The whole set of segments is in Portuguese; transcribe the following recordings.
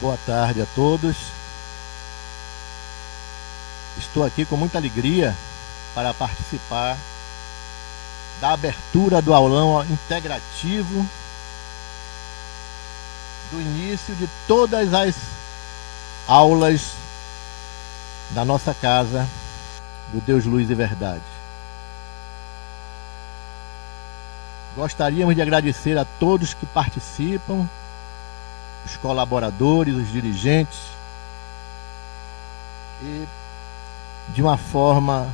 Boa tarde a todos. Estou aqui com muita alegria para participar da abertura do aulão integrativo do início de todas as aulas da nossa casa do Deus Luz e Verdade. Gostaríamos de agradecer a todos que participam, os colaboradores, os dirigentes, e de uma forma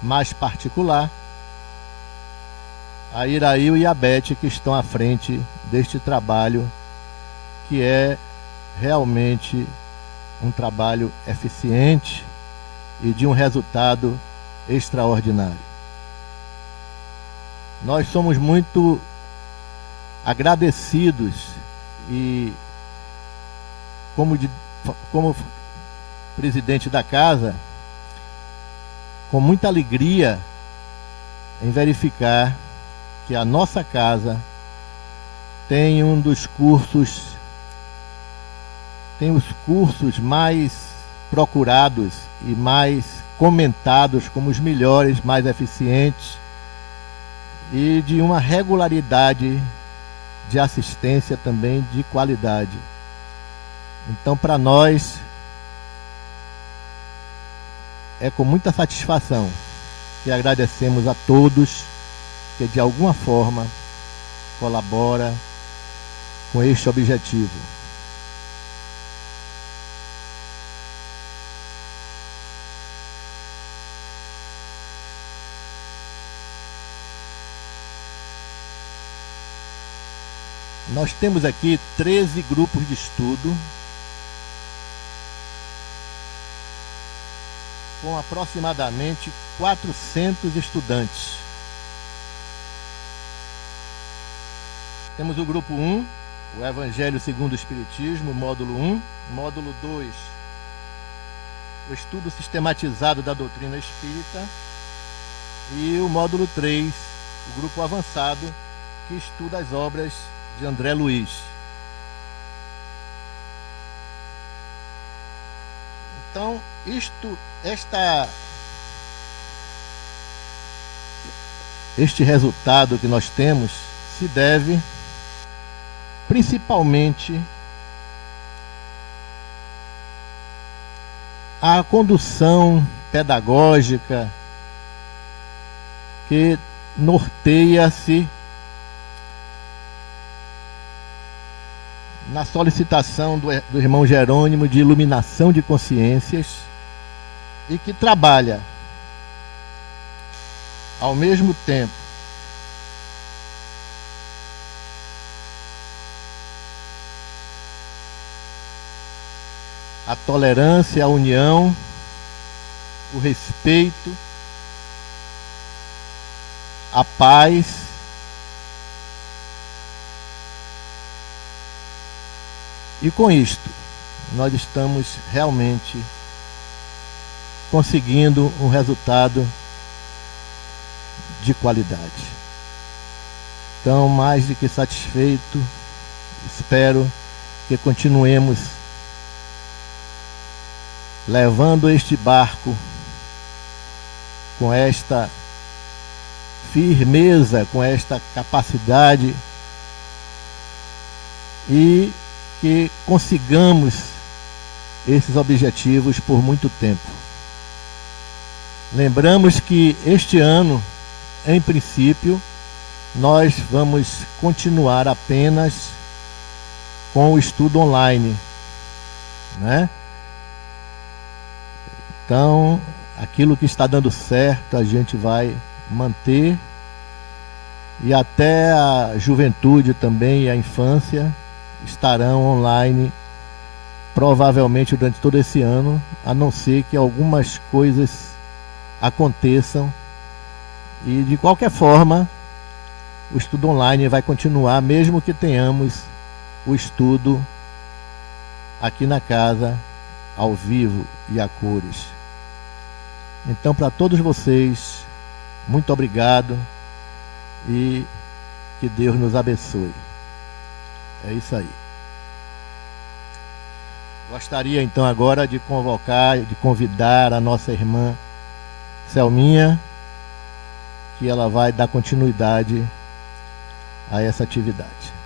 mais particular, a Irail e a Beth, que estão à frente deste trabalho, que é realmente um trabalho eficiente e de um resultado extraordinário. Nós somos muito agradecidos e, como presidente da casa, com muita alegria em verificar que a nossa casa tem os cursos mais procurados e mais comentados como os melhores, mais eficientes e de uma regularidade de assistência também de qualidade. Então, para nós, é com muita satisfação que agradecemos a todos que de alguma forma colabora com este objetivo. Nós temos aqui 13 grupos de estudo, com aproximadamente 400 estudantes. Temos o grupo 1, o Evangelho segundo o Espiritismo, módulo 1, módulo 2, o estudo sistematizado da doutrina espírita, e o módulo 3, o grupo avançado, que estuda as obras de André Luiz. Então, este resultado que nós temos se deve principalmente à condução pedagógica que norteia-se na solicitação do irmão Jerônimo de iluminação de consciências e que trabalha ao mesmo tempo a tolerância, a união, o respeito, a paz, e com isto nós estamos realmente conseguindo um resultado de qualidade. Então, mais do que satisfeito, espero que continuemos levando este barco com esta firmeza, com esta capacidade, e que consigamos esses objetivos por muito tempo. Lembramos que este ano, em princípio, nós vamos continuar apenas com o estudo online, né? Então, aquilo que está dando certo, a gente vai manter, e até a juventude também e a infância estarão online, provavelmente durante todo esse ano, a não ser que algumas coisas aconteçam. E de qualquer forma, o estudo online vai continuar, mesmo que tenhamos o estudo aqui na casa, ao vivo e a cores. Então, para todos vocês, muito obrigado e que Deus nos abençoe. É isso aí. Gostaria então agora de convocar, de convidar a nossa irmã Selminha, que ela vai dar continuidade a essa atividade.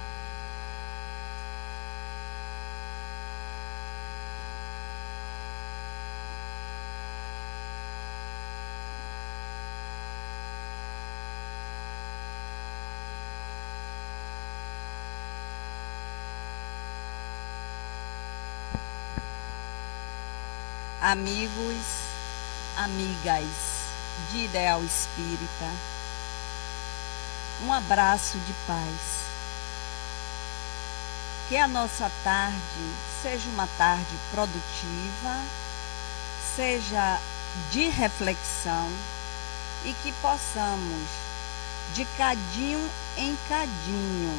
Amigos, amigas de Ideal Espírita, um abraço de paz. Que a nossa tarde seja uma tarde produtiva, seja de reflexão e que possamos, de cadinho em cadinho,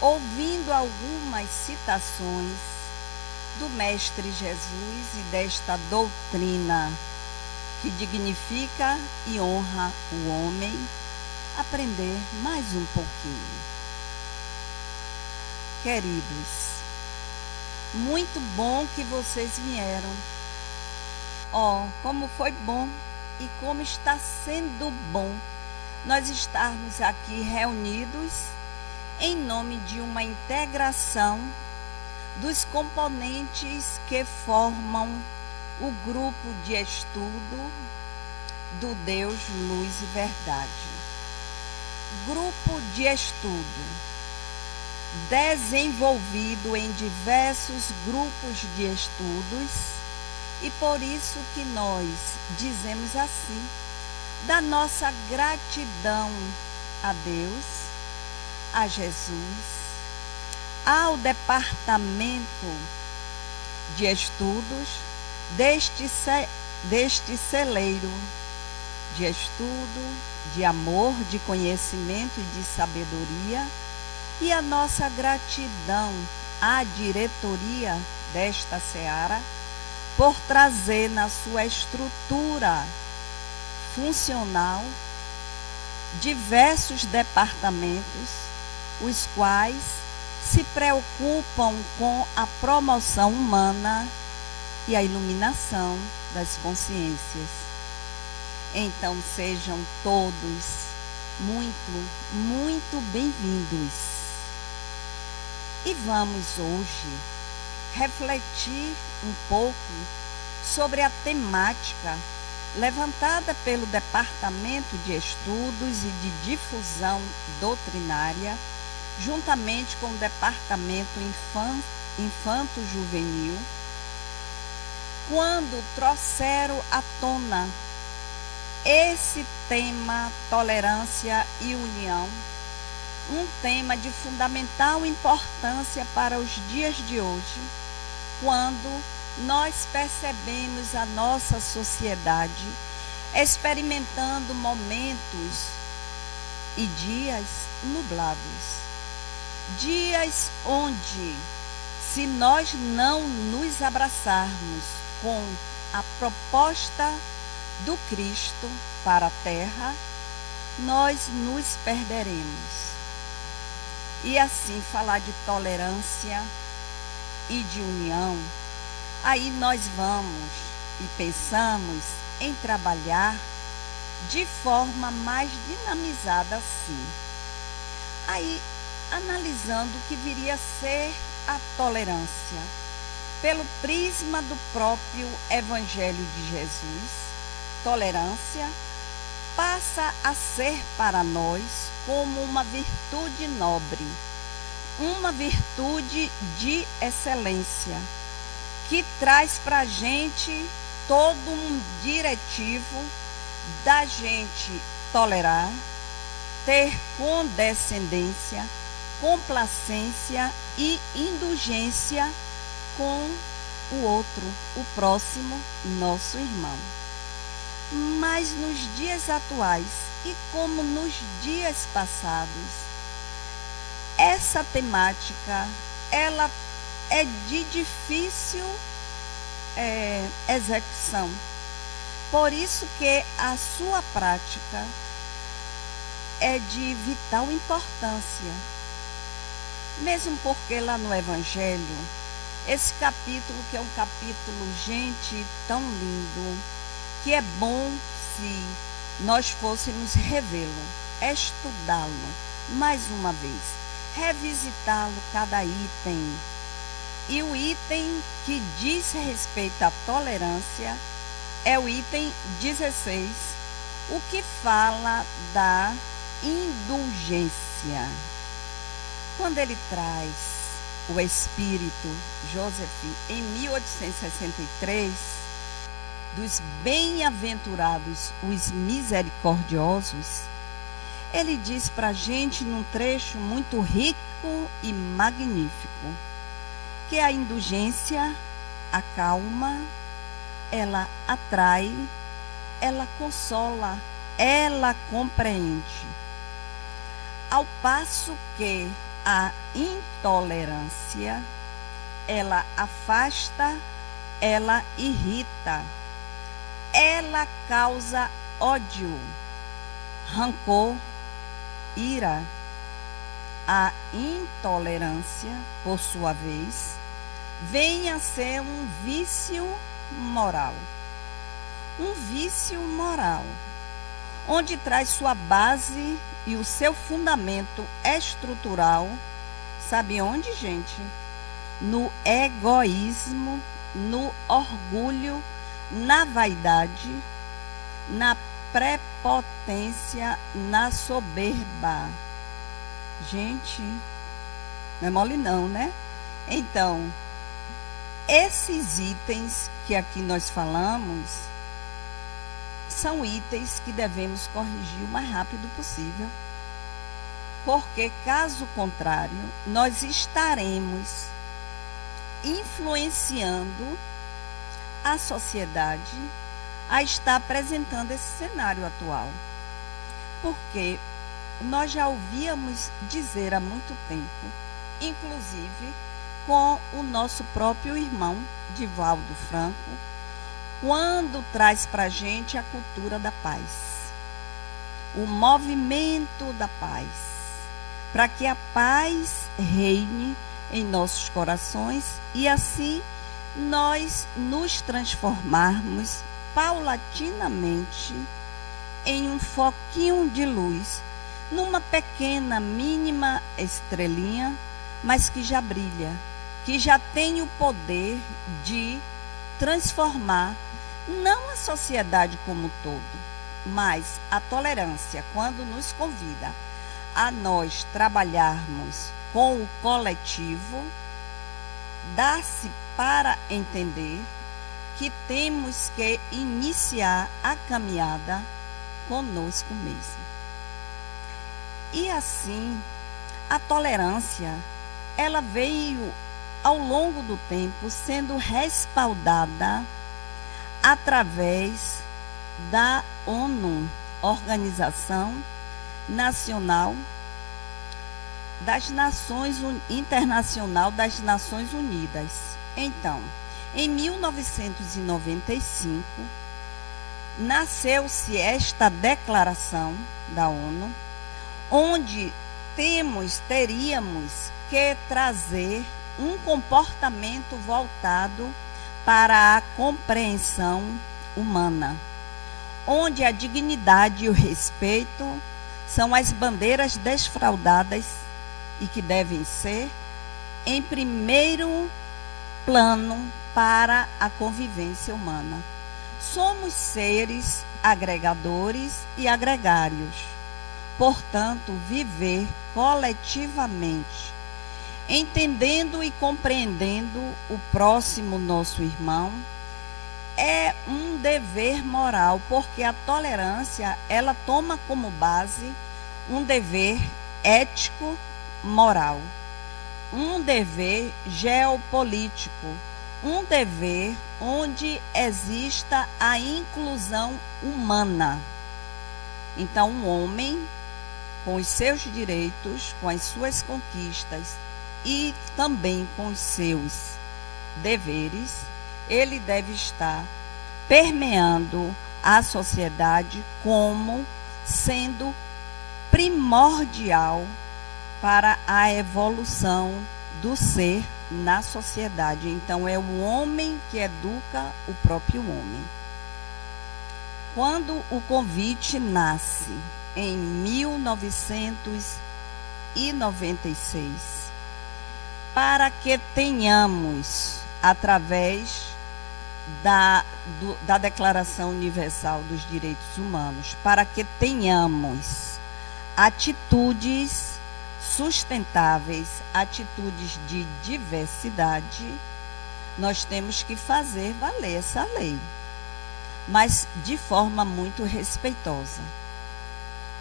ouvindo algumas citações do Mestre Jesus e desta doutrina que dignifica e honra o homem, aprender mais um pouquinho. Queridos, muito bom que vocês vieram. Como foi bom e como está sendo bom nós estarmos aqui reunidos em nome de uma integração dos componentes que formam o grupo de estudo do Deus, Luz e Verdade. Grupo de estudo desenvolvido em diversos grupos de estudos e por isso que nós dizemos assim, da nossa gratidão a Deus, a Jesus, ao departamento de estudos deste celeiro de estudo, de amor, de conhecimento e de sabedoria, e a nossa gratidão à diretoria desta seara por trazer na sua estrutura funcional diversos departamentos, os quais se preocupam com a promoção humana e a iluminação das consciências. Então sejam todos muito, muito bem-vindos. E vamos hoje refletir um pouco sobre a temática levantada pelo Departamento de Estudos e de Difusão Doutrinária, juntamente com o Departamento Infanto-Juvenil, quando trouxeram à tona esse tema tolerância e união, um tema de fundamental importância para os dias de hoje, quando nós percebemos a nossa sociedade experimentando momentos e dias nublados. Dias onde, se nós não nos abraçarmos com a proposta do Cristo para a Terra, nós nos perderemos. E assim, falar de tolerância e de união, aí nós vamos e pensamos em trabalhar de forma mais dinamizada assim. Aí, analisando o que viria a ser a tolerância, pelo prisma do próprio Evangelho de Jesus, tolerância passa a ser para nós como uma virtude nobre, uma virtude de excelência, que traz para a gente todo um diretivo da gente tolerar, ter condescendência, complacência e indulgência com o outro, o próximo, nosso irmão. Mas nos dias atuais, e como nos dias passados, essa temática, ela é de difícil execução. Por isso que a sua prática é de vital importância. Mesmo porque lá no Evangelho, Esse capítulo, que é um capítulo, gente, tão lindo, que é bom se nós fôssemos revê-lo, estudá-lo mais uma vez, revisitá-lo cada item. E o item que diz respeito à tolerância é o item 16, o que fala da indulgência. Quando ele traz o espírito Joseph em 1863, dos bem-aventurados os misericordiosos, ele diz para a gente num trecho muito rico e magnífico, que a indulgência acalma, ela atrai, ela consola, ela compreende. Ao passo que a intolerância, ela afasta, ela irrita, ela causa ódio, rancor, ira. A intolerância, por sua vez, vem a ser um vício moral. Um vício moral, onde traz sua base e o seu fundamento estrutural, sabe onde, gente? No egoísmo, no orgulho, na vaidade, na prepotência, na soberba. Gente, não é mole não, né? Então, esses itens que aqui nós falamos são itens que devemos corrigir o mais rápido possível, porque, caso contrário, nós estaremos influenciando a sociedade a estar apresentando esse cenário atual. Porque nós já ouvíamos dizer há muito tempo, inclusive com o nosso próprio irmão, Divaldo Franco, quando traz para a gente a cultura da paz, o movimento da paz, para que a paz reine em nossos corações e assim nós nos transformarmos paulatinamente em um foquinho de luz, numa pequena, mínima estrelinha, mas que já brilha, que já tem o poder de transformar não a sociedade como um todo, mas a tolerância, quando nos convida a nós trabalharmos com o coletivo, dá-se para entender que temos que iniciar a caminhada conosco mesmo. E assim, a tolerância, ela veio ao longo do tempo sendo respaldada através da ONU, Organização Nacional das Nações Internacional das Nações Unidas. Então, em 1995, nasceu-se esta declaração da ONU, onde teríamos que trazer um comportamento voltado para a compreensão humana, onde a dignidade e o respeito são as bandeiras desfraldadas e que devem ser em primeiro plano para a convivência humana. Somos seres agregadores e agregários. Portanto, viver coletivamente, entendendo e compreendendo o próximo, nosso irmão, é um dever moral, porque a tolerância, ela toma como base um dever ético, moral, um dever geopolítico, um dever onde exista a inclusão humana. Então, um homem, com os seus direitos, com as suas conquistas e também com os seus deveres, ele deve estar permeando a sociedade como sendo primordial para a evolução do ser na sociedade. Então, é o homem que educa o próprio homem. Quando o convite nasce em 1996, para que tenhamos, através da Declaração Universal dos Direitos Humanos, para que tenhamos atitudes sustentáveis, atitudes de diversidade, nós temos que fazer valer essa lei, mas de forma muito respeitosa.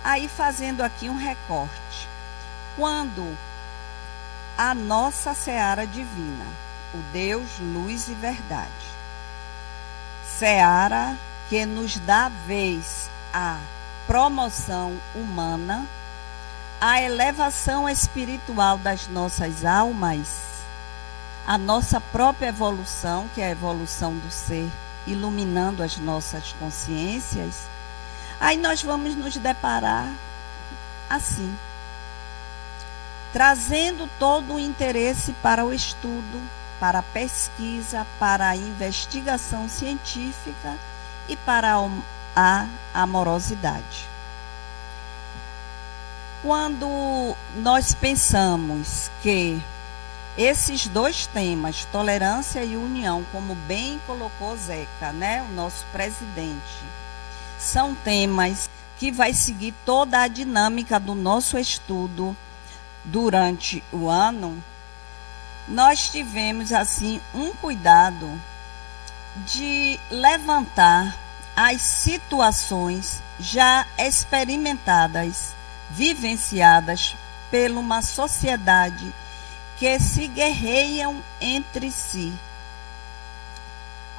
Aí, fazendo aqui um recorte, quando a nossa seara divina, o Deus, luz e verdade, seara que nos dá vez à promoção humana, a elevação espiritual das nossas almas, a nossa própria evolução, que é a evolução do ser, iluminando as nossas consciências, aí nós vamos nos deparar assim, trazendo todo o interesse para o estudo, para a pesquisa, para a investigação científica e para a amorosidade. Quando nós pensamos que esses dois temas, tolerância e união, como bem colocou Zeca, né, o nosso presidente, são temas que vai seguir toda a dinâmica do nosso estudo durante o ano, nós tivemos, assim, um cuidado de levantar as situações já experimentadas, vivenciadas por uma sociedade que se guerreiam entre si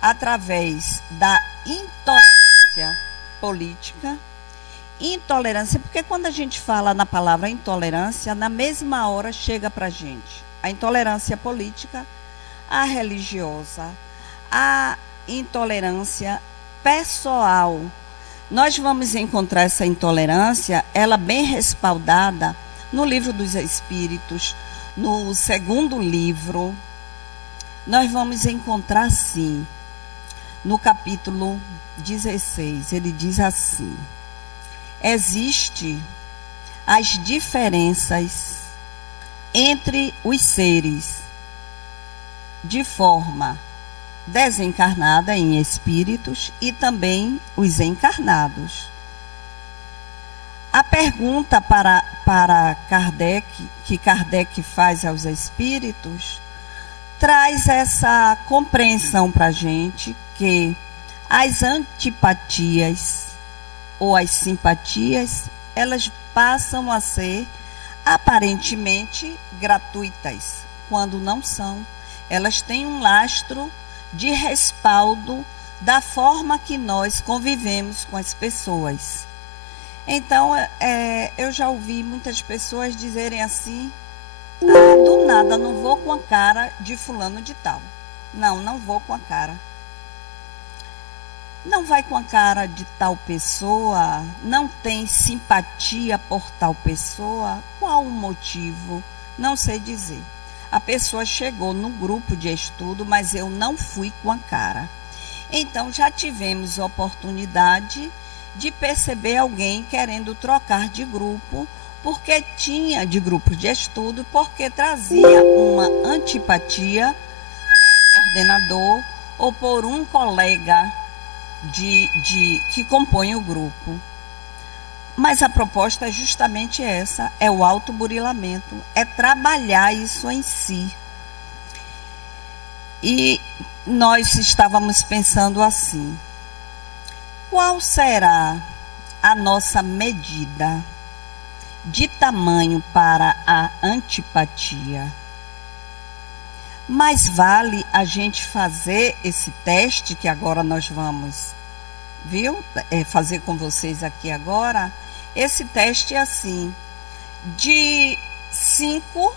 através da intolerância política. Intolerância, porque quando a gente fala na palavra intolerância, na mesma hora chega para a gente a intolerância política, a religiosa, a intolerância pessoal. Nós vamos encontrar essa intolerância, ela bem respaldada no Livro dos Espíritos, no segundo livro. Nós vamos encontrar assim, no capítulo 16, ele diz assim: existe as diferenças entre os seres de forma desencarnada em espíritos e também os encarnados. A pergunta para Kardec, que Kardec faz aos espíritos, traz essa compreensão para a gente que as antipatias ou as simpatias, elas passam a ser aparentemente gratuitas, quando não são. Elas têm um lastro de respaldo da forma que nós convivemos com as pessoas. Então, eu já ouvi muitas pessoas dizerem assim: do nada, não vou com a cara de fulano de tal. Não vou com a cara. Não vai com a cara de tal pessoa, não tem simpatia por tal pessoa. Qual o motivo? Não sei dizer. A pessoa chegou no grupo de estudo, mas eu não fui com a cara. Então, já tivemos oportunidade de perceber alguém querendo trocar de grupo, porque tinha de grupo de estudo, porque trazia uma antipatia pelo coordenador ou por um colega que compõe o grupo. Mas a proposta é justamente essa, é o autoburilamento, é trabalhar isso em si. E nós estávamos pensando assim: qual será a nossa medida de tamanho para a antipatia? Mais vale a gente fazer esse teste que agora nós vamos, fazer com vocês aqui agora. Esse teste é assim, de 5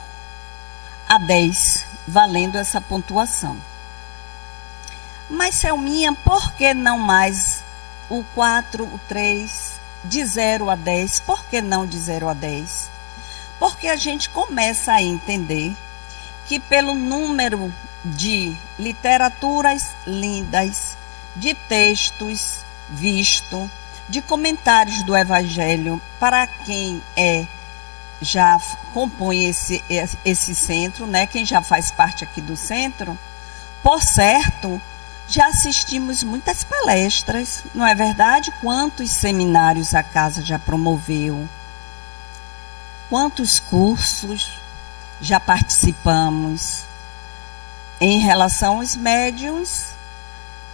a 10, valendo essa pontuação. Mas, Selminha, por que não mais o 4, o 3, de 0 a 10? Por que não de 0 a 10? Porque a gente começa a entender que pelo número de literaturas lindas, de textos vistos, de comentários do Evangelho, para quem já compõe esse centro, né? Quem já faz parte aqui do centro, por certo, já assistimos muitas palestras, não é verdade? Quantos seminários a casa já promoveu? Quantos cursos já participamos? Em relação aos médiuns,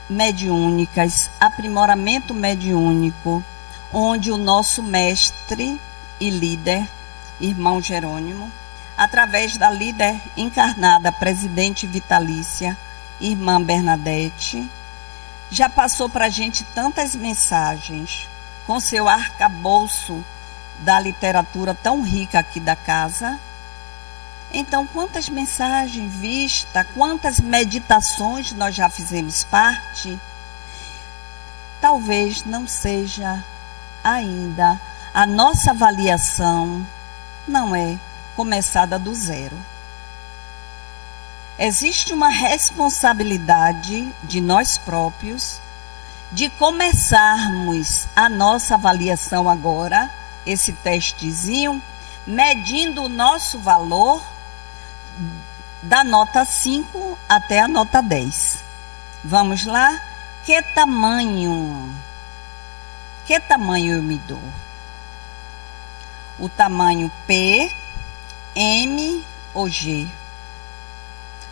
mediúnicas, aprimoramento mediúnico, onde o nosso mestre e líder, irmão Jerônimo, através da líder encarnada, presidente vitalícia, irmã Bernadette, já passou para a gente tantas mensagens, com seu arcabouço da literatura tão rica aqui da casa. Então, quantas mensagens vistas, quantas meditações nós já fizemos parte, talvez não seja ainda a nossa avaliação, não é começada do zero. Existe uma responsabilidade de nós próprios de começarmos a nossa avaliação agora, esse testezinho, medindo o nosso valor da nota 5 até a nota 10. Vamos lá? Que tamanho eu me dou? O tamanho P, M ou G?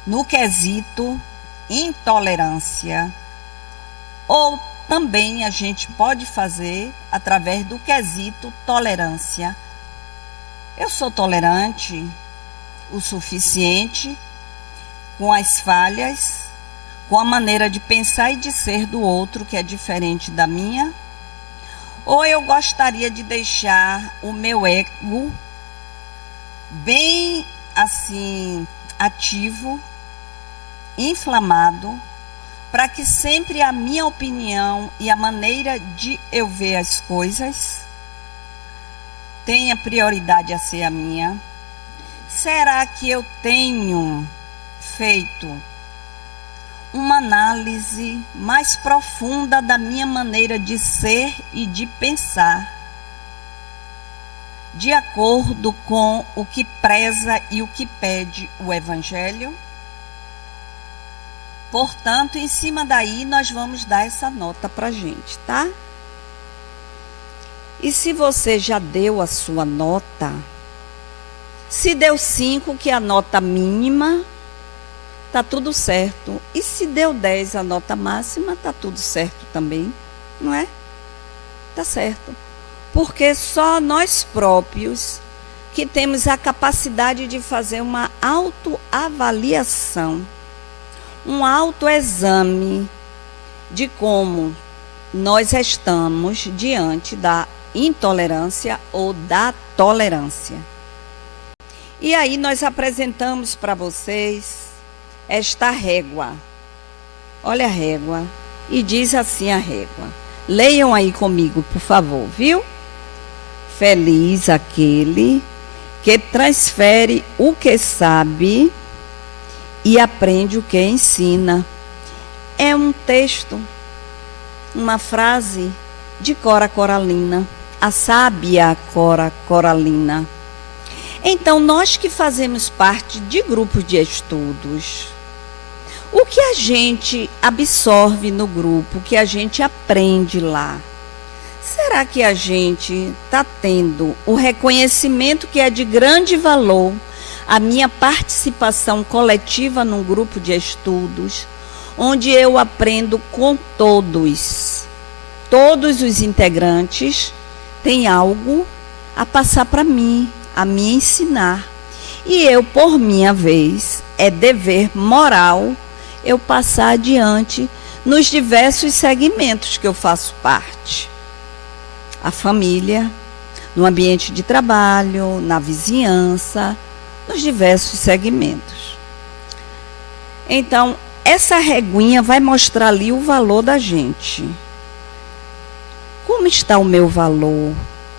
No quesito intolerância. Ou também a gente pode fazer através do quesito tolerância. Eu sou tolerante o suficiente com as falhas, com a maneira de pensar e de ser do outro que é diferente da minha? Ou eu gostaria de deixar o meu ego bem assim ativo, inflamado, para que sempre a minha opinião e a maneira de eu ver as coisas tenha prioridade a ser a minha? Será que eu tenho feito uma análise mais profunda da minha maneira de ser e de pensar, de acordo com o que preza e o que pede o Evangelho? Portanto, em cima daí, nós vamos dar essa nota para a gente, tá? E se você já deu a sua nota, se deu 5, que é a nota mínima, tá tudo certo. E se deu 10, a nota máxima, tá tudo certo também, não é? Tá certo. Porque só nós próprios que temos a capacidade de fazer uma autoavaliação, um autoexame de como nós estamos diante da intolerância ou da tolerância. E aí nós apresentamos para vocês esta régua. Olha a régua. E diz assim a régua. Leiam aí comigo, por favor, viu? Feliz aquele que transfere o que sabe e aprende o que ensina. É um texto, uma frase de Cora Coralina, a sábia Cora Coralina. Então, nós que fazemos parte de grupos de estudos, o que a gente absorve no grupo, o que a gente aprende lá, será que a gente está tendo o reconhecimento que é de grande valor a minha participação coletiva num grupo de estudos, onde eu aprendo com todos os integrantes têm algo a passar para mim, a me ensinar. E eu, por minha vez, é dever moral eu passar adiante nos diversos segmentos que eu faço parte. A família, no ambiente de trabalho, na vizinhança, nos diversos segmentos. Então, essa reguinha vai mostrar ali o valor da gente. Como está o meu valor?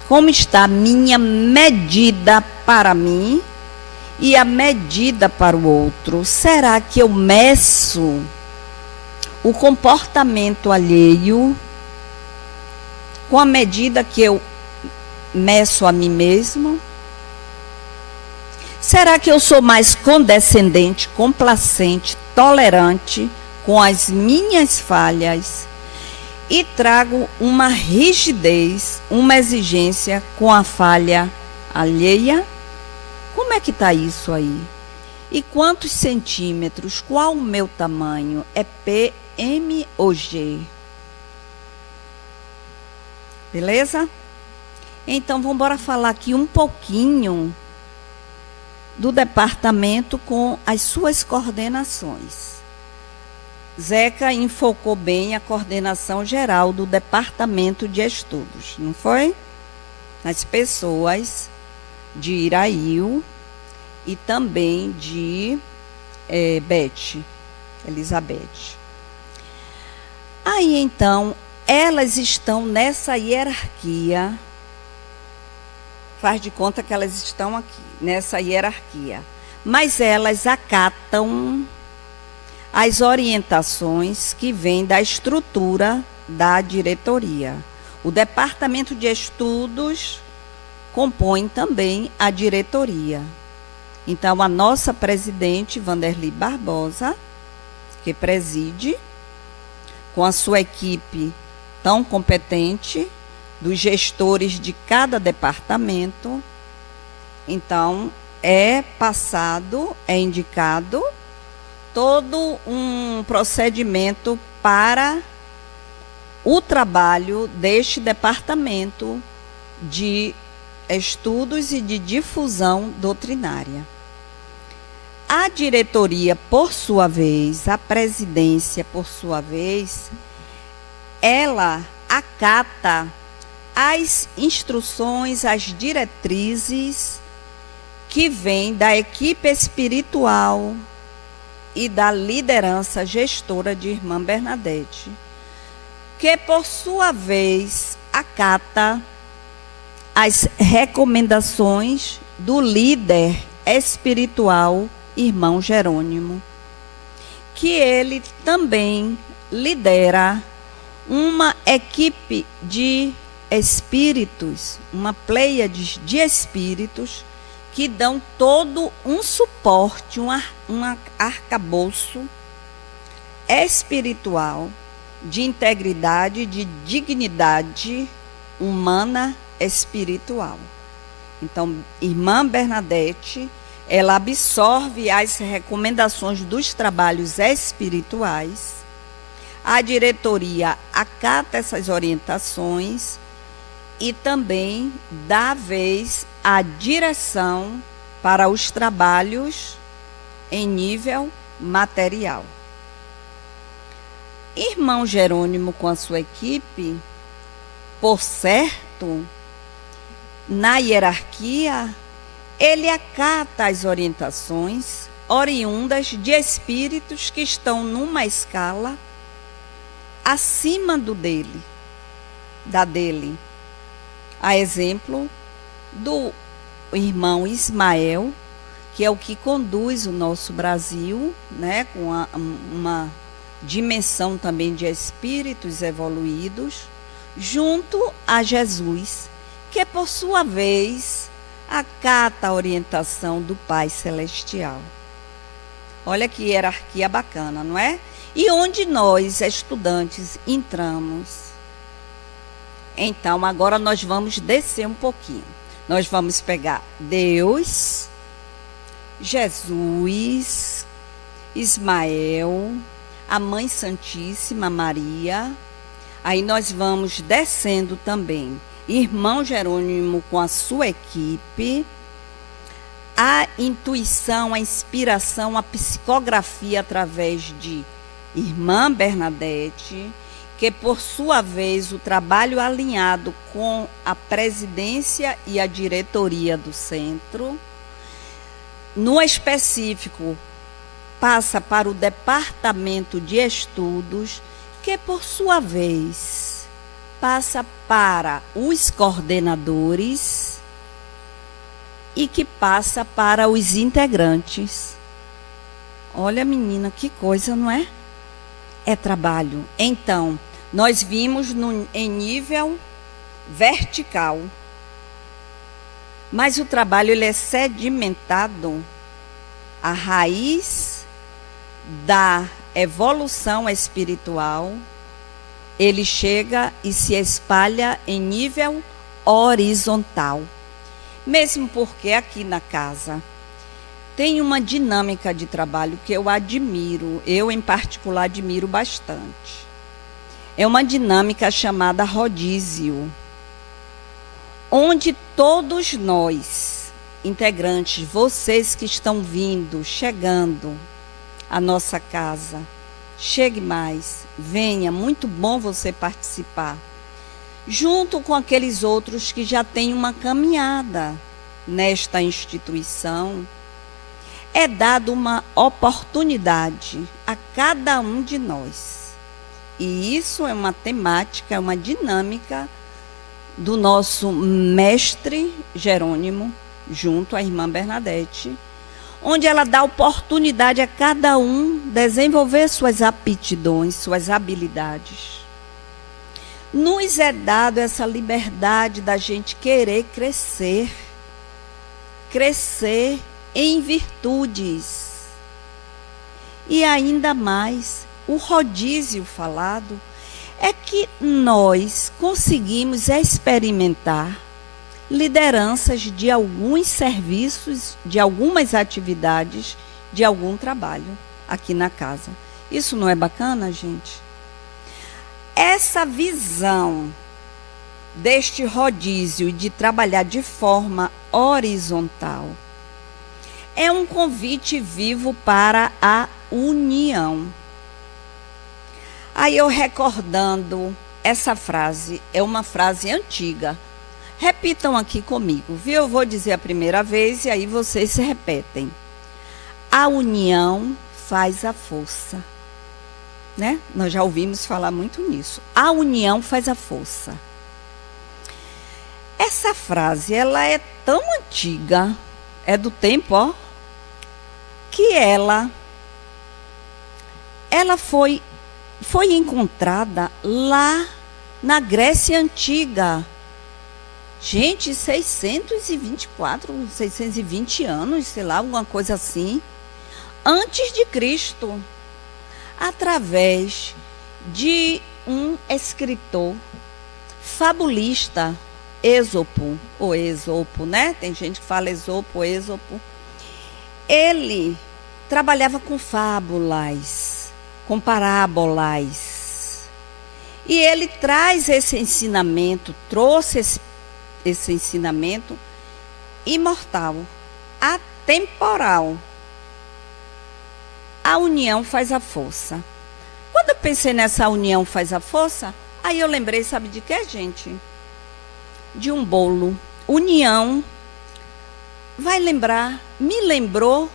Como está a minha medida para mim e a medida para o outro. Será que eu meço o comportamento alheio com a medida que eu meço a mim mesmo? Será que eu sou mais condescendente, complacente, tolerante com as minhas falhas e trago uma rigidez, uma exigência com a falha alheia? Como é que está isso aí? E quantos centímetros? Qual o meu tamanho? É P, M ou G? Beleza? Então, vamos embora falar aqui um pouquinho do departamento com as suas coordenações. Zeca enfocou bem a coordenação geral do departamento de estudos, não foi? As pessoas de Irail e também de Elizabeth. Aí, então, elas estão nessa hierarquia. Faz de conta que elas estão aqui, nessa hierarquia. Mas elas acatam as orientações que vêm da estrutura da diretoria. O departamento de estudos compõe também a diretoria. Então, a nossa presidente, Vanderly Barbosa, que preside, com a sua equipe tão competente, dos gestores de cada departamento, então é passado, é indicado todo um procedimento para o trabalho deste departamento de estudos e de difusão doutrinária. A diretoria, por sua vez, a presidência, por sua vez, ela acata as instruções, as diretrizes que vêm da equipe espiritual e da liderança gestora de Irmã Bernadette, que, por sua vez, acata as recomendações do líder espiritual, Irmão Jerônimo, que ele também lidera uma equipe de espíritos, uma pleiade de espíritos que dão todo um suporte, um arcabouço espiritual de integridade, de dignidade humana espiritual. Então, Irmã Bernadette, ela absorve as recomendações dos trabalhos espirituais, a diretoria acata essas orientações e também dá vez à direção para os trabalhos em nível material. Irmão Jerônimo, com a sua equipe, por certo, na hierarquia, ele acata as orientações oriundas de espíritos que estão numa escala acima da dele. A exemplo do irmão Ismael, que é o que conduz o nosso Brasil, né, com uma dimensão também de espíritos evoluídos, junto a Jesus, que por sua vez acata a orientação do Pai Celestial. Olha que hierarquia bacana, não é? E onde nós, estudantes, entramos? Então, agora nós vamos descer um pouquinho. Nós vamos pegar Deus, Jesus, Ismael, a Mãe Santíssima Maria. Aí nós vamos descendo também Irmão Jerônimo com a sua equipe, a intuição, a inspiração, a psicografia através de Irmã Bernadette, que por sua vez o trabalho alinhado com a presidência e a diretoria do centro, no específico passa para o departamento de estudos, que por sua vez passa para os coordenadores e que passa para os integrantes. Olha, menina, que coisa, não é? É trabalho. Então, nós vimos em nível vertical. Mas o trabalho ele é sedimentado à raiz da evolução espiritual. Ele chega e se espalha em nível horizontal. Mesmo porque aqui na casa tem uma dinâmica de trabalho que eu admiro, eu em particular admiro bastante. É uma dinâmica chamada rodízio, onde todos nós, integrantes, vocês que estão vindo, chegando à nossa casa, chegue mais, venha, muito bom você participar, junto com aqueles outros que já têm uma caminhada nesta instituição. É dada uma oportunidade a cada um de nós. E isso é uma temática, é uma dinâmica do nosso mestre Jerônimo, junto à irmã Bernadette, onde ela dá oportunidade a cada um desenvolver suas aptidões, suas habilidades. Nos é dado essa liberdade da gente querer crescer em virtudes. E ainda mais, o rodízio falado é que nós conseguimos experimentar lideranças de alguns serviços, de algumas atividades, de algum trabalho aqui na casa. Isso não é bacana, gente? Essa visão deste rodízio de trabalhar de forma horizontal é um convite vivo para a união. Aí eu recordando essa frase, é uma frase antiga. Repitam aqui comigo, viu? Eu vou dizer a primeira vez e aí vocês se repetem. A união faz a força. Né? Nós já ouvimos falar muito nisso. A união faz a força. Essa frase, ela é tão antiga, é do tempo, ó, que ela foi encontrada lá na Grécia Antiga. Gente, 620 anos, sei lá, alguma coisa assim, antes de Cristo, através de um escritor fabulista, Êxopo, ou Esopo, né? Tem gente que fala Esopo, Êxopo. Ele trabalhava com fábulas, com parábolas. E ele traz esse ensinamento, trouxe esse ensinamento imortal, atemporal. A união faz a força. Quando eu pensei nessa união faz a força, aí eu lembrei, sabe de quê, gente? De um bolo. União me lembrou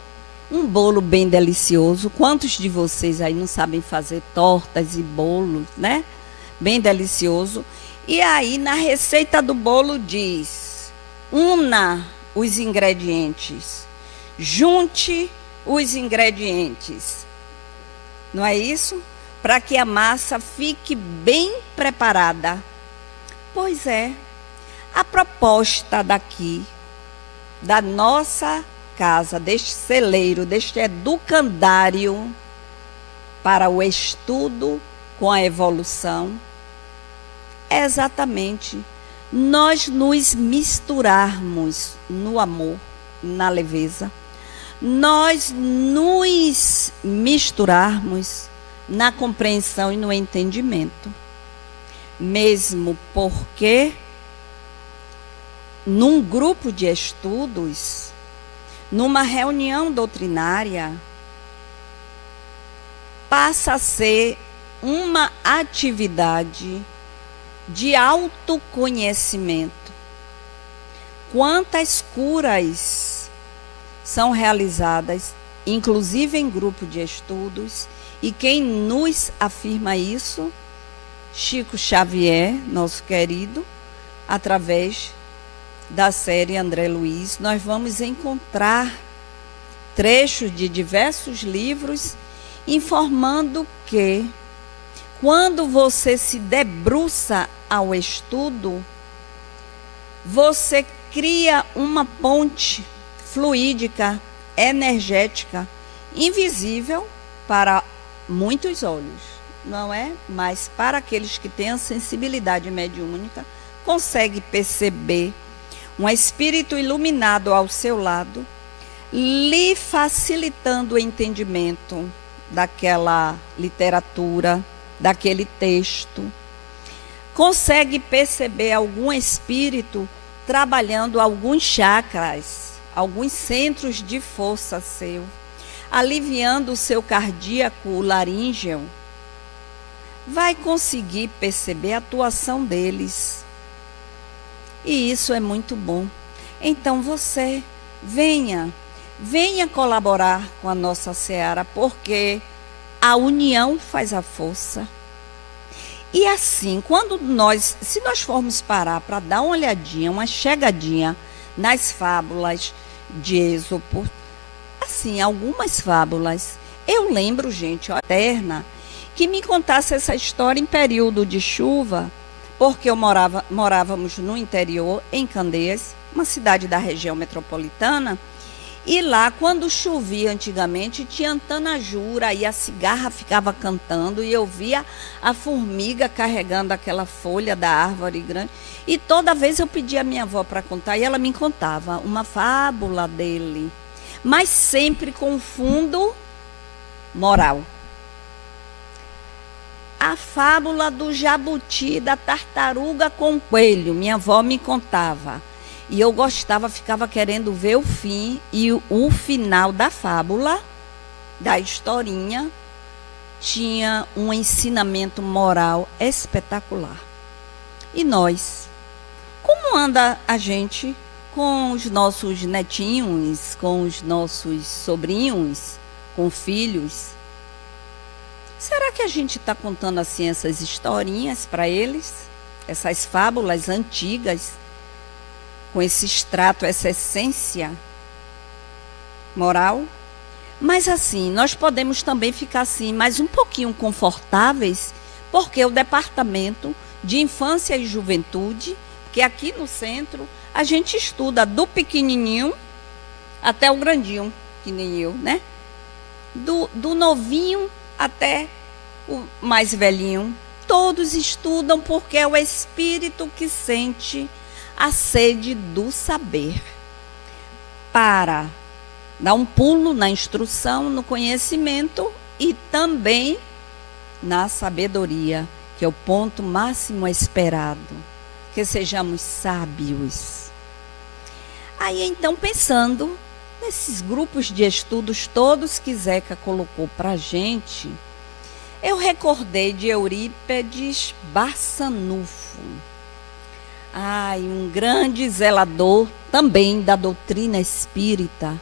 um bolo bem delicioso. Quantos de vocês aí não sabem fazer tortas e bolos, né? Bem delicioso. E aí na receita do bolo diz: una os ingredientes, junte os ingredientes. Não é isso? Para que a massa fique bem preparada. Pois é. A proposta daqui, da nossa casa, deste celeiro, deste educandário para o estudo com a evolução, é exatamente nós nos misturarmos no amor, na leveza, nós nos misturarmos na compreensão e no entendimento. Mesmo porque num grupo de estudos, numa reunião doutrinária, passa a ser uma atividade de autoconhecimento. Quantas curas são realizadas, inclusive em grupo de estudos, e quem nos afirma isso? Chico Xavier, nosso querido, através da série André Luiz, nós vamos encontrar trechos de diversos livros informando que quando você se debruça ao estudo, você cria uma ponte fluídica, energética, invisível para muitos olhos, não é? Mas para aqueles que têm a sensibilidade mediúnica, consegue perceber um espírito iluminado ao seu lado, lhe facilitando o entendimento daquela literatura, daquele texto. Consegue perceber algum espírito trabalhando alguns chakras, alguns centros de força seu, aliviando o seu cardíaco laríngeo. Vai conseguir perceber a atuação deles. E isso é muito bom. Então você venha colaborar com a nossa seara, porque a união faz a força. E assim, se nós formos parar para dar uma olhadinha, uma chegadinha nas fábulas de Êxopo, assim, algumas fábulas, eu lembro, gente, eterna, que me contasse essa história em período de chuva, porque morávamos no interior, em Candeias, uma cidade da região metropolitana. E lá, quando chovia antigamente, tinha tanajura e a cigarra ficava cantando e eu via a formiga carregando aquela folha da árvore grande. E toda vez eu pedia a minha avó para contar e ela me contava uma fábula dele, mas sempre com fundo moral. A fábula do jabuti, da tartaruga com o coelho, minha avó me contava. E eu gostava, ficava querendo ver o fim e o final da fábula, da historinha, tinha um ensinamento moral espetacular. E nós, como anda a gente com os nossos netinhos, com os nossos sobrinhos, com filhos? Será que a gente está contando assim essas historinhas para eles? Essas fábulas antigas? Com esse extrato, essa essência moral. Mas assim, nós podemos também ficar assim, mais um pouquinho confortáveis, porque o Departamento de Infância e Juventude, que aqui no centro, a gente estuda do pequenininho até o grandinho, que nem eu, né? Do novinho até o mais velhinho. Todos estudam porque é o espírito que sente a sede do saber, para dar um pulo na instrução, no conhecimento e também na sabedoria, que é o ponto máximo esperado, que sejamos sábios. Aí então, pensando nesses grupos de estudos todos que Zeca colocou para a gente, eu recordei de Eurípides Barçanufo. Um grande zelador também da doutrina espírita.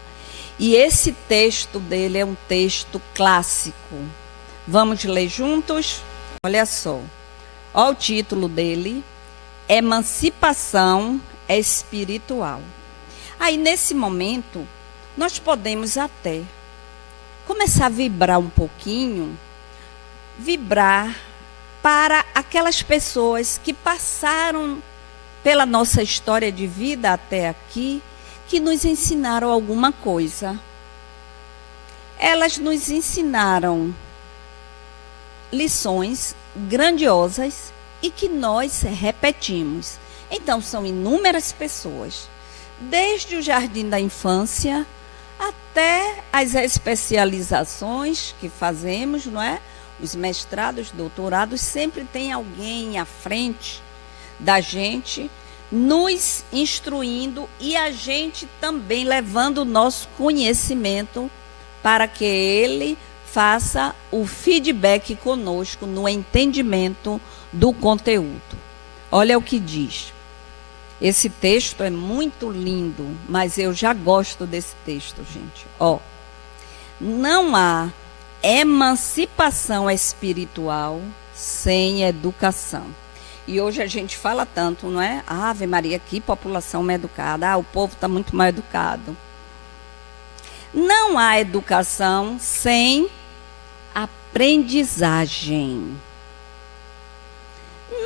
E esse texto dele é um texto clássico. Vamos ler juntos? Olha só. Olha o título dele: Emancipação Espiritual. Aí, nesse momento, nós podemos até começar a vibrar um pouquinho, vibrar para aquelas pessoas que passaram pela nossa história de vida até aqui, que nos ensinaram alguma coisa. Elas nos ensinaram lições grandiosas e que nós repetimos. Então, são inúmeras pessoas, desde o jardim da infância até as especializações que fazemos, não é? Os mestrados, doutorados, sempre tem alguém à frente da gente, nos instruindo e a gente também levando o nosso conhecimento para que ele faça o feedback conosco no entendimento do conteúdo. Olha o que diz. Esse texto é muito lindo, mas eu já gosto desse texto, gente. Não há emancipação espiritual sem educação. E hoje a gente fala tanto, não é? Ave Maria, que população mal educada. O povo está muito mal educado. Não há educação sem aprendizagem.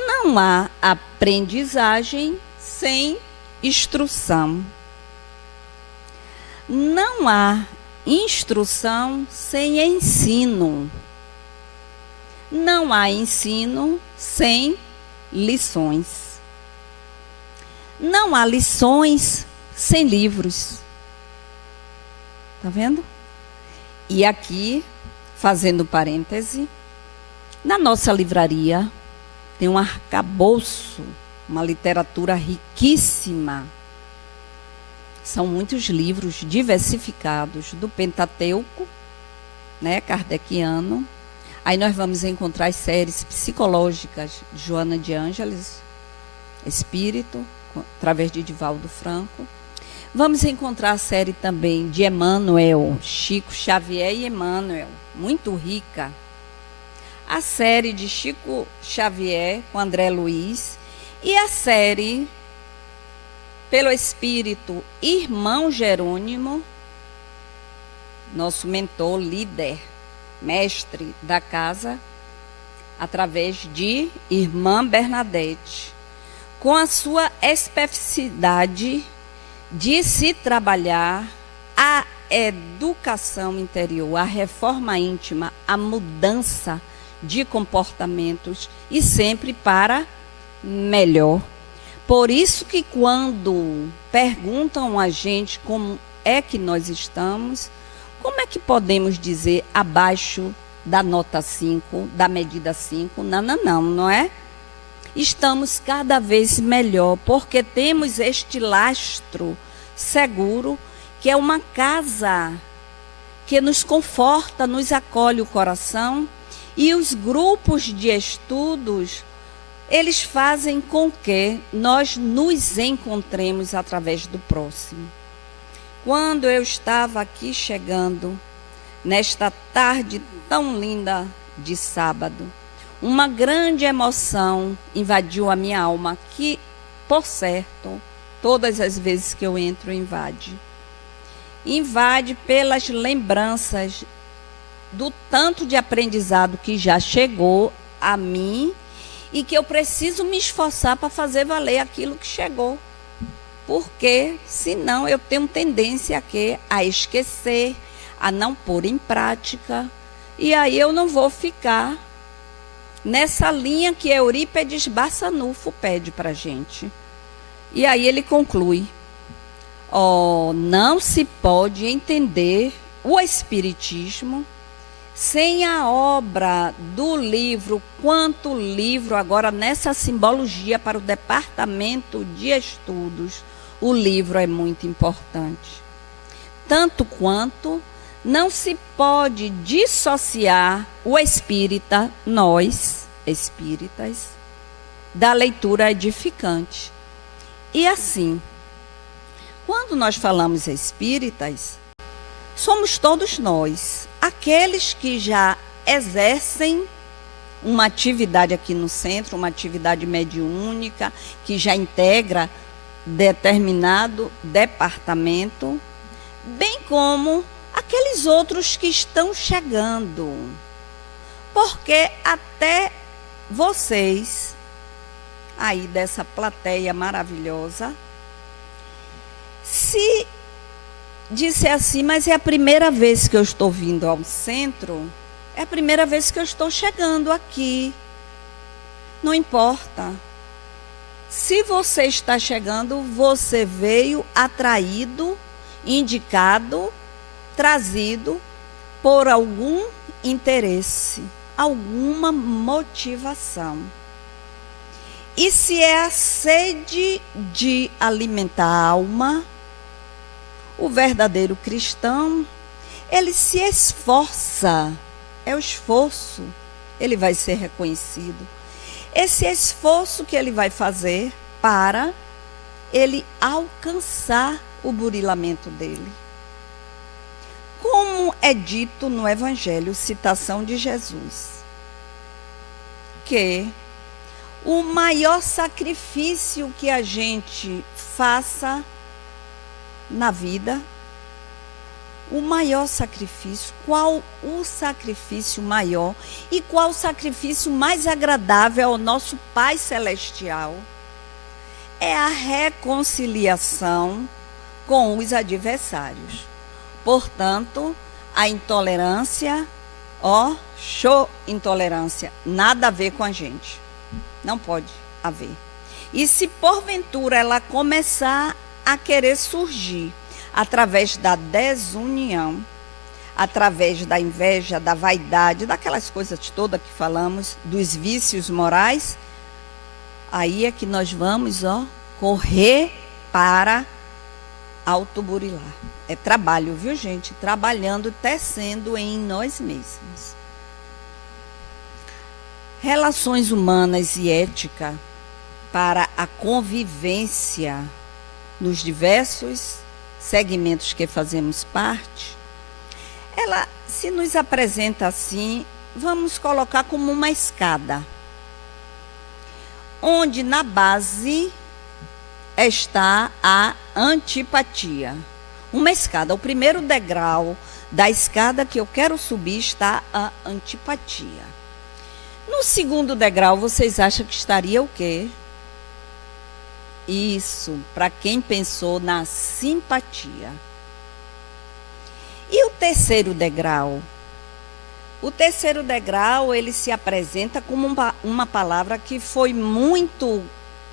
Não há aprendizagem sem instrução. Não há instrução sem ensino. Não há ensino sem lições. Não há lições sem livros. Tá vendo? E aqui, fazendo parêntese, na nossa livraria tem um arcabouço, uma literatura riquíssima. São muitos livros diversificados do Pentateuco, né, kardeciano. Aí nós vamos encontrar as séries psicológicas de Joana de Ângeles, Espírito, através de Divaldo Franco. Vamos encontrar a série também de Emmanuel, Chico Xavier e Emmanuel, muito rica. A série de Chico Xavier com André Luiz e a série pelo Espírito Irmão Jerônimo, nosso mentor, líder, mestre da casa, através de Irmã Bernadette, com a sua especificidade de se trabalhar a educação interior, a reforma íntima, a mudança de comportamentos e sempre para melhor. Por isso que quando perguntam a gente como é que nós estamos, como é que podemos dizer abaixo da nota 5, da medida 5? Não é? Estamos cada vez melhor, porque temos este lastro seguro, que é uma casa que nos conforta, nos acolhe o coração, e os grupos de estudos, eles fazem com que nós nos encontremos através do próximo. Quando eu estava aqui chegando, nesta tarde tão linda de sábado, uma grande emoção invadiu a minha alma, que, por certo, todas as vezes que eu entro, invade. Invade pelas lembranças do tanto de aprendizado que já chegou a mim e que eu preciso me esforçar para fazer valer aquilo que chegou. Porque, senão, eu tenho tendência a esquecer, a não pôr em prática, e aí eu não vou ficar nessa linha que Eurípides Barçanufo pede para a gente. E aí ele conclui: não se pode entender o Espiritismo sem a obra do livro, quanto livro, agora nessa simbologia para o departamento de estudos, o livro é muito importante. Tanto quanto não se pode dissociar o espírita, nós, espíritas, da leitura edificante. E assim, quando nós falamos espíritas, somos todos nós, aqueles que já exercem uma atividade aqui no centro, uma atividade mediúnica, que já integra determinado departamento, bem como aqueles outros que estão chegando. Porque até vocês, aí dessa plateia maravilhosa, se disser assim, mas é a primeira vez que eu estou vindo ao centro, é a primeira vez que eu estou chegando aqui. Não importa. Se você está chegando, você veio atraído, indicado, trazido por algum interesse, alguma motivação. E se é a sede de alimentar a alma, o verdadeiro cristão, ele se esforça, é o esforço, ele vai ser reconhecido. Esse esforço que ele vai fazer para ele alcançar o burilamento dele. Como é dito no Evangelho, citação de Jesus, que O maior sacrifício que a gente faça na vida, o maior sacrifício, qual o sacrifício maior e qual o sacrifício mais agradável ao nosso Pai Celestial? É a reconciliação com os adversários. Portanto, a intolerância, intolerância, nada a ver com a gente. Não pode haver. E se porventura ela começar a querer surgir através da desunião, através da inveja, da vaidade, daquelas coisas todas que falamos, dos vícios morais, aí é que nós vamos, correr para autoburilar. É trabalho, viu, gente? Trabalhando, tecendo em nós mesmos. Relações humanas e ética para a convivência nos diversos segmentos que fazemos parte, ela se nos apresenta assim, vamos colocar como uma escada, onde na base está a antipatia. Uma escada, o primeiro degrau da escada que eu quero subir está a antipatia. No segundo degrau, vocês acham que estaria o quê? Isso, para quem pensou na simpatia. E o terceiro degrau? O terceiro degrau, ele se apresenta como uma palavra que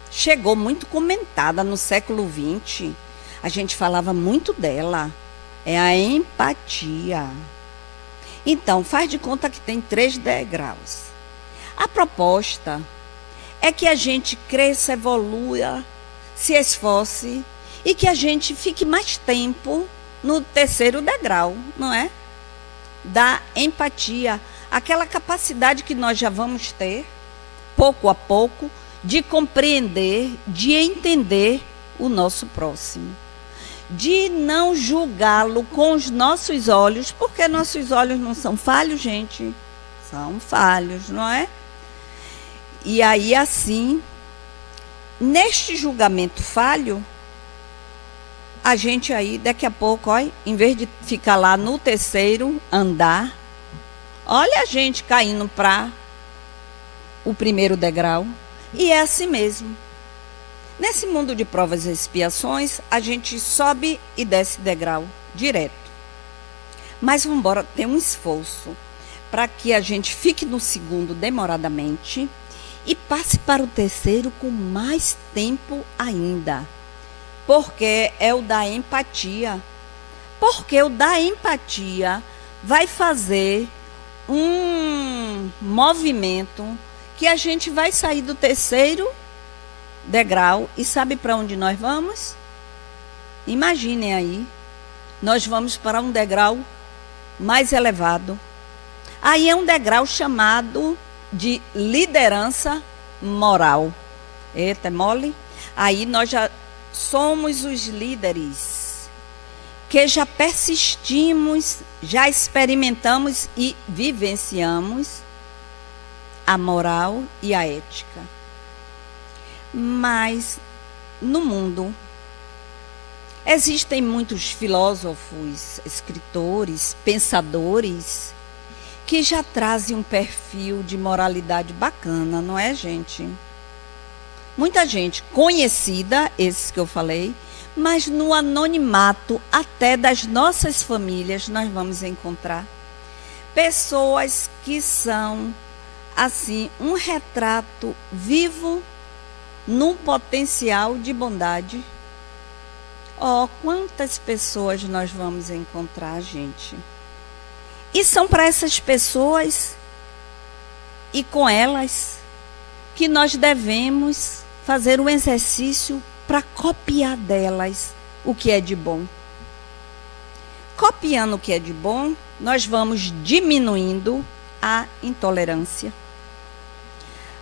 chegou muito comentada no século XX. A gente falava muito dela. É a empatia. Então, faz de conta que tem 3 degraus. A proposta é que a gente cresça, evolua, se esforce e que a gente fique mais tempo no terceiro degrau, não é? Da empatia, aquela capacidade que nós já vamos ter, pouco a pouco, de compreender, de entender o nosso próximo, de não julgá-lo com os nossos olhos, porque nossos olhos não são falhos, gente, são falhos, não é? E aí, assim, neste julgamento falho, a gente aí, daqui a pouco, em vez de ficar lá no terceiro andar, olha a gente caindo para o primeiro degrau. E é assim mesmo. Nesse mundo de provas e expiações, a gente sobe e desce degrau direto. Mas vamos embora, tem um esforço para que a gente fique no segundo demoradamente e passe para o terceiro com mais tempo ainda. Porque é o da empatia. Porque o da empatia vai fazer um movimento que a gente vai sair do terceiro degrau e sabe para onde nós vamos? Imaginem aí, nós vamos para um degrau mais elevado. Aí é um degrau chamado de liderança moral. Eita, é mole? Aí nós já somos os líderes que já persistimos, já experimentamos e vivenciamos a moral e a ética. Mas no mundo existem muitos filósofos, escritores, pensadores que já trazem um perfil de moralidade bacana, não é, gente? Muita gente conhecida, esses que eu falei, mas no anonimato até das nossas famílias nós vamos encontrar pessoas que são, assim, um retrato vivo num potencial de bondade. Quantas pessoas nós vamos encontrar, gente? E são para essas pessoas e com elas que nós devemos fazer um exercício para copiar delas o que é de bom. Copiando o que é de bom, nós vamos diminuindo a intolerância.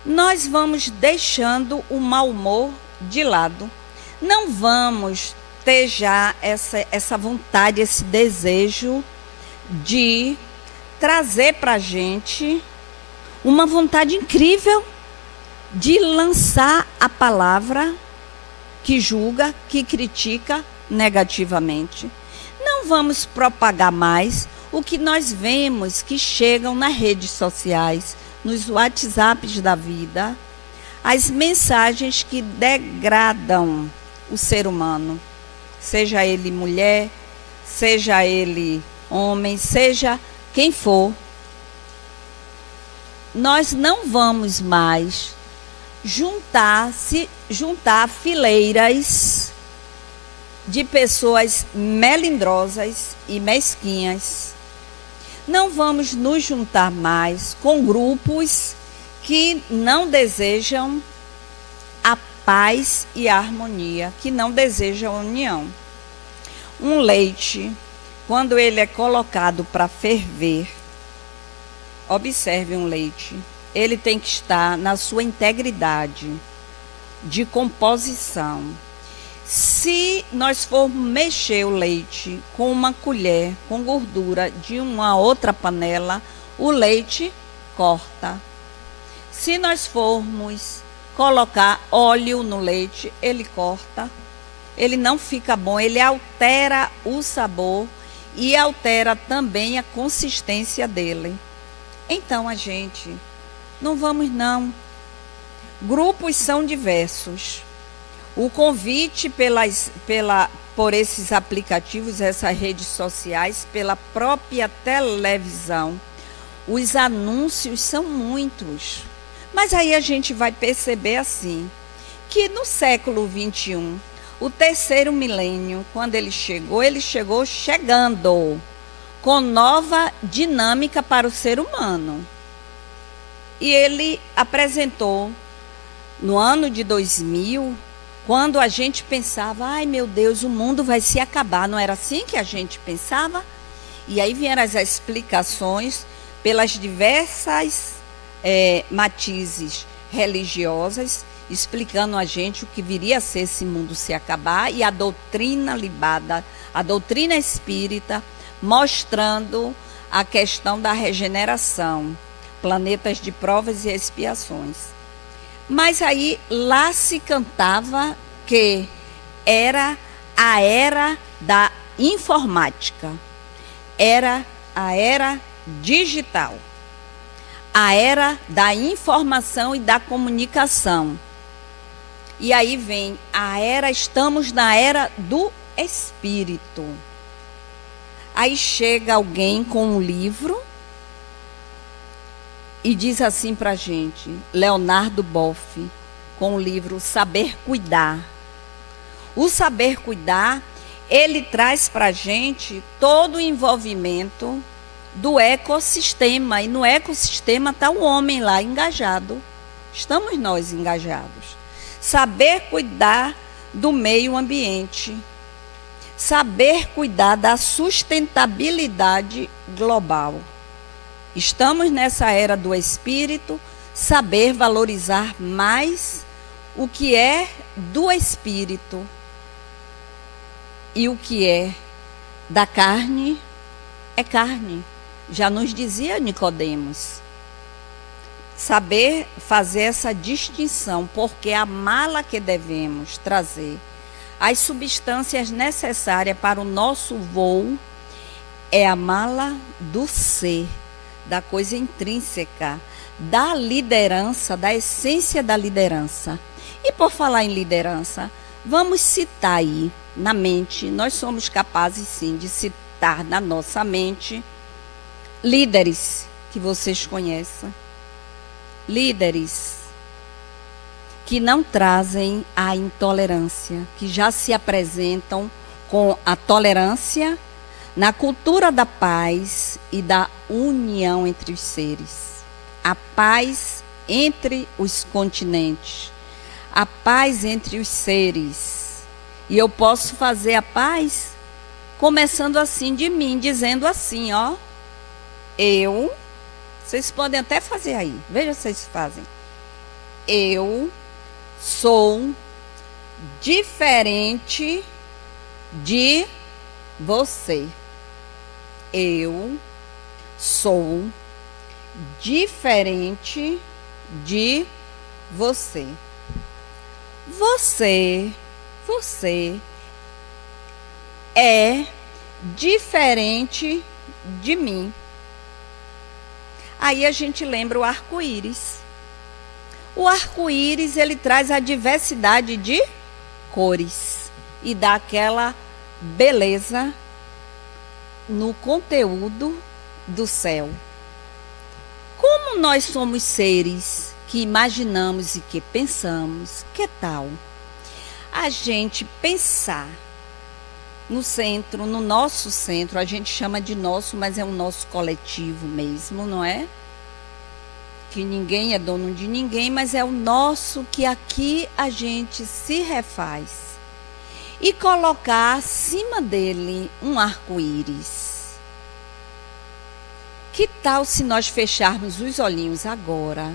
Nós vamos deixando o mau humor de lado. Não vamos ter já essa vontade, esse desejo de trazer para a gente uma vontade incrível de lançar a palavra que julga, que critica negativamente. Não vamos propagar mais o que nós vemos que chegam nas redes sociais, nos WhatsApps da vida, as mensagens que degradam o ser humano, seja ele mulher, seja ele homem, seja quem for. Nós não vamos mais juntar fileiras de pessoas melindrosas e mesquinhas. Não vamos nos juntar mais com grupos que não desejam a paz e a harmonia, que não desejam a união. Um leite, quando ele é colocado para ferver, observe um leite, ele tem que estar na sua integridade de composição. Se nós formos mexer o leite com uma colher, com gordura de uma outra panela, o leite corta. Se nós formos colocar óleo no leite, ele corta. Ele não fica bom, ele altera o sabor e altera também a consistência dele. Então, a gente, não vamos não. Grupos são diversos. O convite por esses aplicativos, essas redes sociais, pela própria televisão, os anúncios são muitos. Mas aí a gente vai perceber assim, que no século XXI, o terceiro milênio, quando ele chegou chegando com nova dinâmica para o ser humano. E ele apresentou no ano de 2000, quando a gente pensava, ai meu Deus, o mundo vai se acabar. Não era assim que a gente pensava? E aí vieram as explicações pelas diversas matizes religiosas, explicando a gente o que viria a ser esse mundo se acabar, e a doutrina libada, a doutrina espírita, mostrando a questão da regeneração, planetas de provas e expiações. Mas aí lá se cantava que era a era da informática, era a era digital, a era da informação e da comunicação. E aí vem estamos na era do espírito. Aí chega alguém com um livro e diz assim para a gente, Leonardo Boff, com o livro Saber Cuidar. O Saber Cuidar, ele traz para a gente todo o envolvimento do ecossistema. E no ecossistema está o homem lá engajado. Estamos nós engajados. Saber cuidar do meio ambiente. Saber cuidar da sustentabilidade global. Estamos nessa era do espírito, saber valorizar mais o que é do espírito e o que é da carne é carne. Já nos dizia Nicodemos. Saber fazer essa distinção, porque a mala que devemos trazer, as substâncias necessárias para o nosso voo, é a mala do ser, da coisa intrínseca, da liderança, da essência da liderança. E por falar em liderança, vamos citar aí na mente, nós somos capazes sim de citar na nossa mente líderes que vocês conheçam. Líderes que não trazem a intolerância, que já se apresentam com a tolerância na cultura da paz e da união entre os seres. A paz entre os continentes, a paz entre os seres. E eu posso fazer a paz começando assim de mim, dizendo assim, ó, vocês podem até fazer aí, veja se vocês fazem. Eu sou diferente de você. Eu sou diferente de você. Você é diferente de mim. Aí a gente lembra o arco-íris. O arco-íris, ele traz a diversidade de cores e dá aquela beleza no conteúdo do céu. Como nós somos seres que imaginamos e que pensamos, que tal a gente pensar no centro, no nosso centro, a gente chama de nosso, mas é um nosso coletivo mesmo, não é? Que ninguém é dono de ninguém, mas é o nosso, que aqui a gente se refaz. E colocar acima dele um arco-íris. Que tal se nós fecharmos os olhinhos agora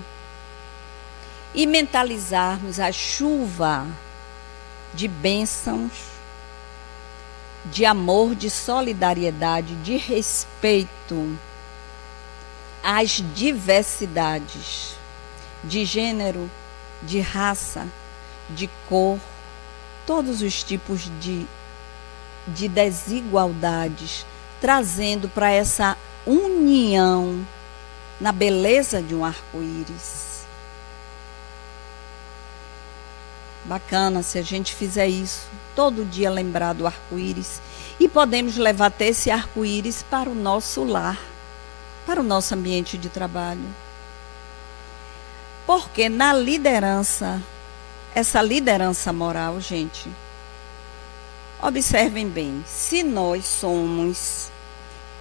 e mentalizarmos a chuva de bênçãos, de amor, de solidariedade, de respeito às diversidades de gênero, de raça, de cor, todos os tipos de desigualdades, trazendo para essa união na beleza de um arco-íris. Bacana se a gente fizer isso, todo dia lembrar do arco-íris. E podemos levar até esse arco-íris para o nosso lar, para o nosso ambiente de trabalho. Porque na liderança, essa liderança moral, gente, observem bem, se nós somos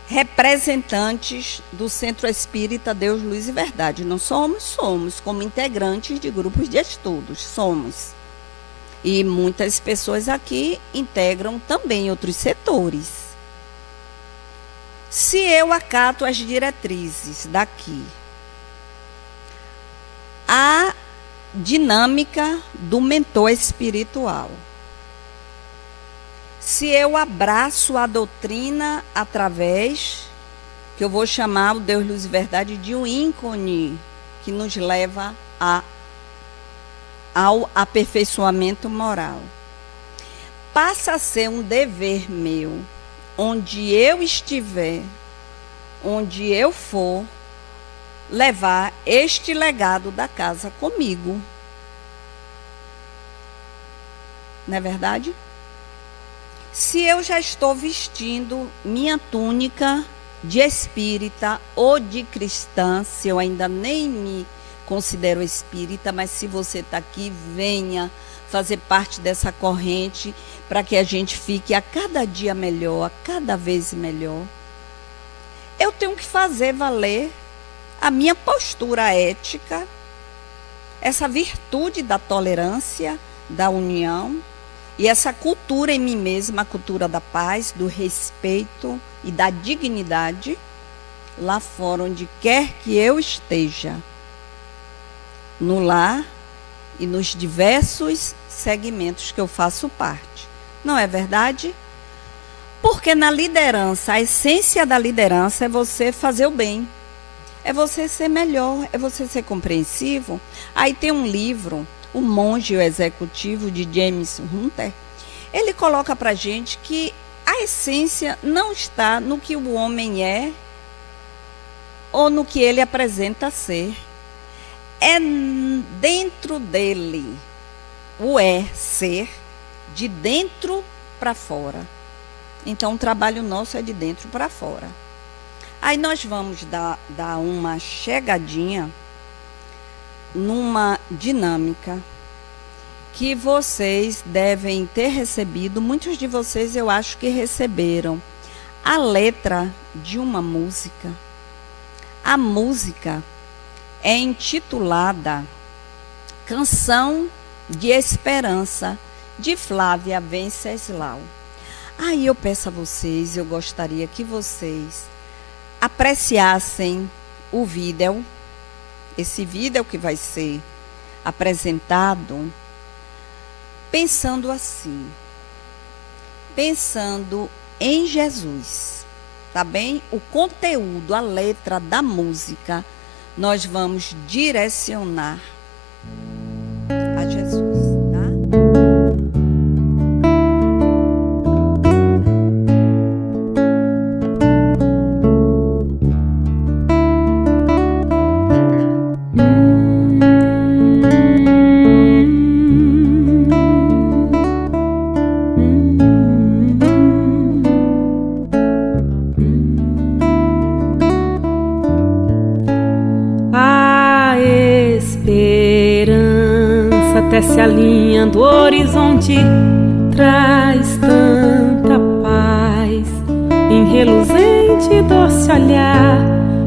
representantes do Centro Espírita Deus, Luz e Verdade, não somos? Somos, como integrantes de grupos de estudos, somos. E muitas pessoas aqui integram também outros setores. Se eu acato as diretrizes daqui, a dinâmica do mentor espiritual, se eu abraço a doutrina através, que eu vou chamar o Deus, Luz e Verdade de um ícone, que nos leva ao aperfeiçoamento moral, passa a ser um dever meu, onde eu estiver, onde eu for, levar este legado da casa comigo. Não é verdade? Se eu já estou vestindo minha túnica de espírita ou de cristã, se eu ainda nem me considero espírita, mas se você está aqui, venha fazer parte dessa corrente para que a gente fique a cada dia melhor, a cada vez melhor. Eu tenho que fazer valer a minha postura ética, essa virtude da tolerância, da união e essa cultura em mim mesma, a cultura da paz, do respeito e da dignidade lá fora, onde quer que eu esteja, no lar e nos diversos segmentos que eu faço parte. Não é verdade? Porque na liderança, a essência da liderança é você fazer o bem, é você ser melhor, é você ser compreensivo. Aí tem um livro, O Monge e o Executivo, de James Hunter. Ele coloca para a gente que a essência não está no que o homem é ou no que ele apresenta ser. É dentro dele, o ser, de dentro para fora. Então, o trabalho nosso é de dentro para fora. Aí nós vamos dar uma chegadinha numa dinâmica que vocês devem ter recebido, muitos de vocês eu acho que receberam, a letra de uma música. A música é intitulada Canção de Esperança, de Flávia Venceslau. Aí eu peço a vocês, eu gostaria que vocês apreciassem o vídeo, esse vídeo que vai ser apresentado, pensando assim, pensando em Jesus, tá bem? O conteúdo, a letra da música, nós vamos direcionar esperança tece a linha do horizonte, traz tanta paz em reluzente doce olhar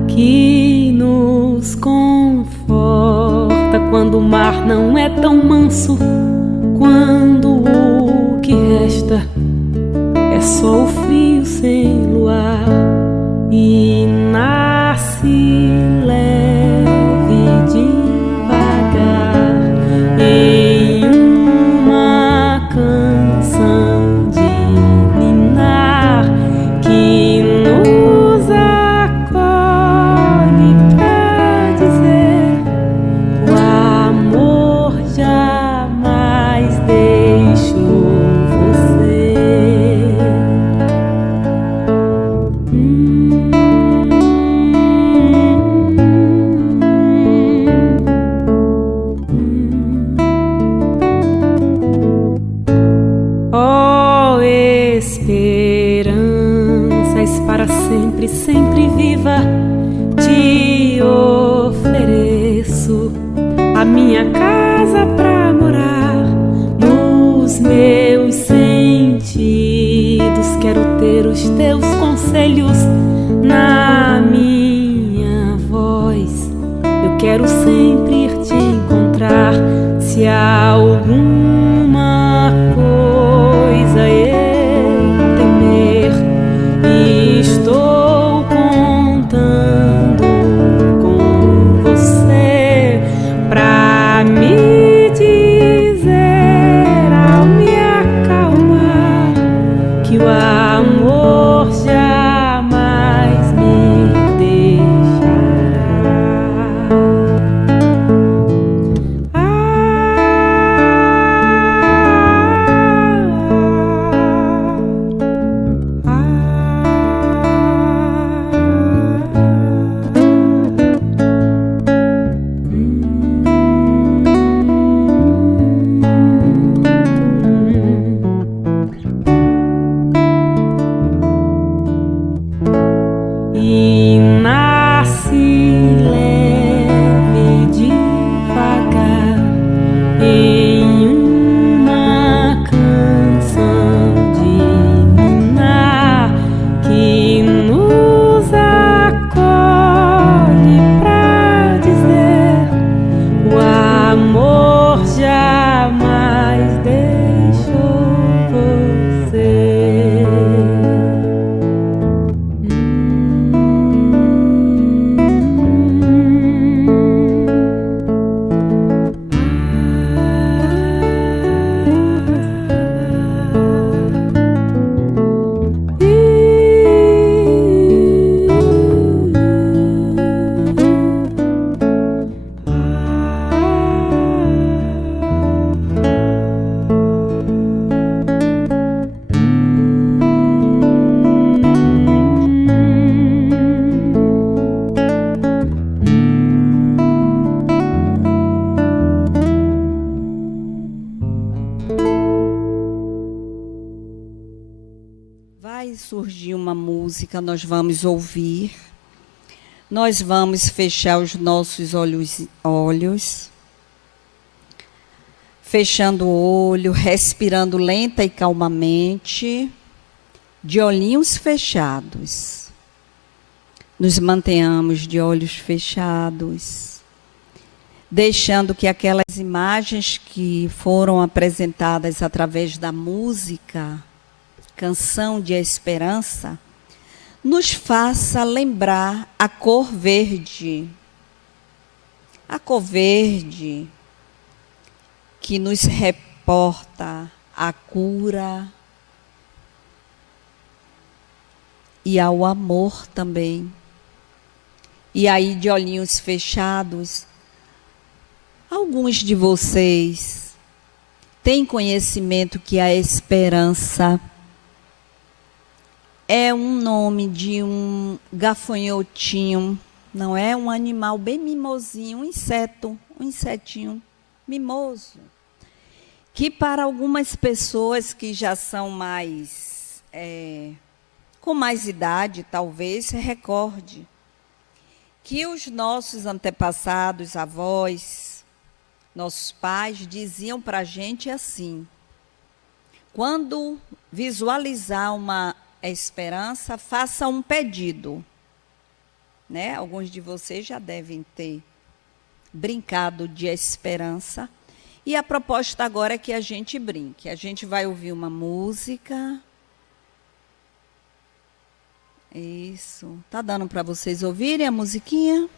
que nos conforta quando o mar não é tão manso, quando o que resta é só o frio sem luar e nasce leve devagar em uma canção de ninar que nos acolhe pra dizer o amor jamais deixou você. Oh, esperanças para sempre, sempre viva, te ofereço a minha casa pra morar. Nos meus sentidos quero ter os teus conselhos na minha voz. Eu quero sempre ir te encontrar. Se há alguma coisa eu temer, estou contando com você pra me dizer ao me acalmar que o amor jamais me deixará. E nasce leve devagar em uma canção de ninar que nos acolhe pra dizer o amor jamais deixou você. Vai surgir uma música, nós vamos ouvir. Nós vamos fechar os nossos olhos, fechando o olho, respirando lenta e calmamente, de olhinhos fechados. Nos mantenhamos de olhos fechados, deixando que aquelas imagens que foram apresentadas através da música, Canção de Esperança, nos faça lembrar a cor verde. A cor verde que nos reporta a cura e ao amor também. E aí, de olhinhos fechados, alguns de vocês têm conhecimento que a esperança é um nome de um gafanhotinho, não é? Um animal bem mimosinho, um insetinho mimoso, que para algumas pessoas que já são mais, com mais idade, talvez se recorde que os nossos antepassados, avós, nossos pais diziam para a gente assim: quando visualizar uma esperança, faça um pedido. Né? Alguns de vocês já devem ter brincado de esperança. E a proposta agora é que a gente brinque. A gente vai ouvir uma música. Isso. Tá dando para vocês ouvirem a musiquinha?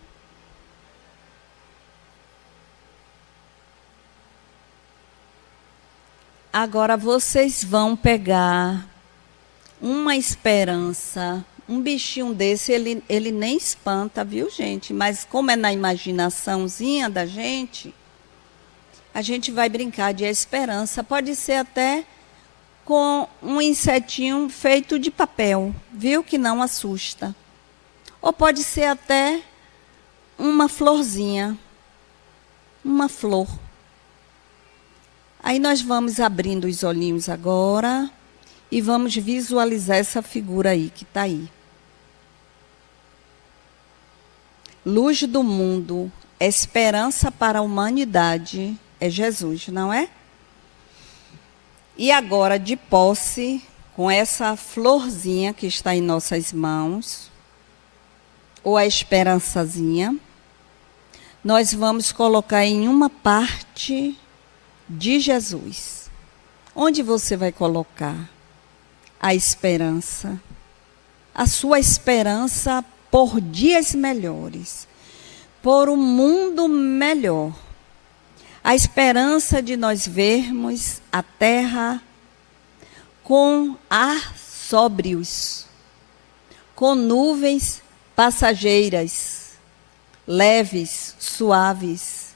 Agora vocês vão pegar uma esperança. Um bichinho desse, ele nem espanta, viu, gente? Mas como é na imaginaçãozinha da gente, a gente vai brincar de esperança. Pode ser até com um insetinho feito de papel, viu? Que não assusta. Ou pode ser até uma florzinha, uma flor. Aí nós vamos abrindo os olhinhos agora e vamos visualizar essa figura aí, que está aí. Luz do mundo, esperança para a humanidade, é Jesus, não é? E agora, de posse, com essa florzinha que está em nossas mãos, ou a esperançazinha, nós vamos colocar em uma parte de Jesus. Onde você vai colocar a esperança? A sua esperança por dias melhores, por um mundo melhor. A esperança de nós vermos a terra com ar sóbrios, com nuvens passageiras, leves, suaves.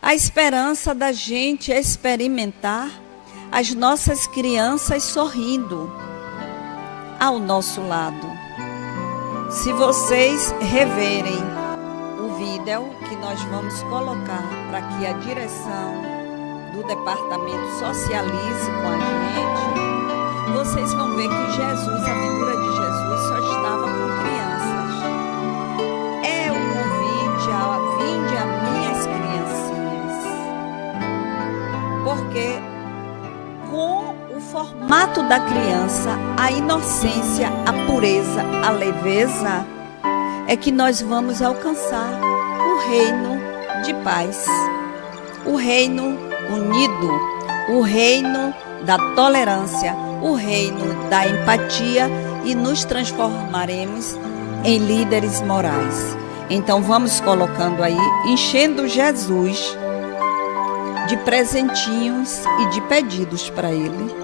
A esperança da gente experimentar as nossas crianças sorrindo ao nosso lado. Se vocês reverem o vídeo que nós vamos colocar para que a direção do departamento socialize com a gente, vocês vão ver que Jesus, a figura de Jesus, só estava com crianças. É o convite a vinde a minhas criancinhas. Porque com o formato da criança, a inocência, a pureza, a leveza, é que nós vamos alcançar o reino de paz, o reino unido, o reino da tolerância, o reino da empatia, e nos transformaremos em líderes morais. Então vamos colocando aí, enchendo Jesus de presentinhos e de pedidos para Ele,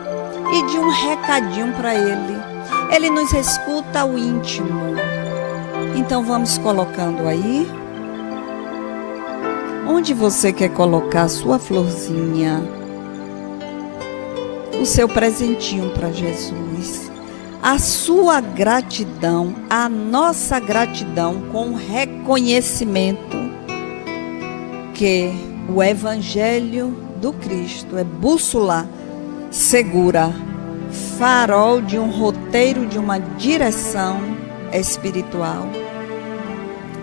e de um recadinho para Ele. Ele nos escuta ao íntimo. Então vamos colocando aí. Onde você quer colocar a sua florzinha, o seu presentinho para Jesus, a sua gratidão, a nossa gratidão, com reconhecimento que o Evangelho do Cristo é bússola segura, farol de um roteiro, de uma direção espiritual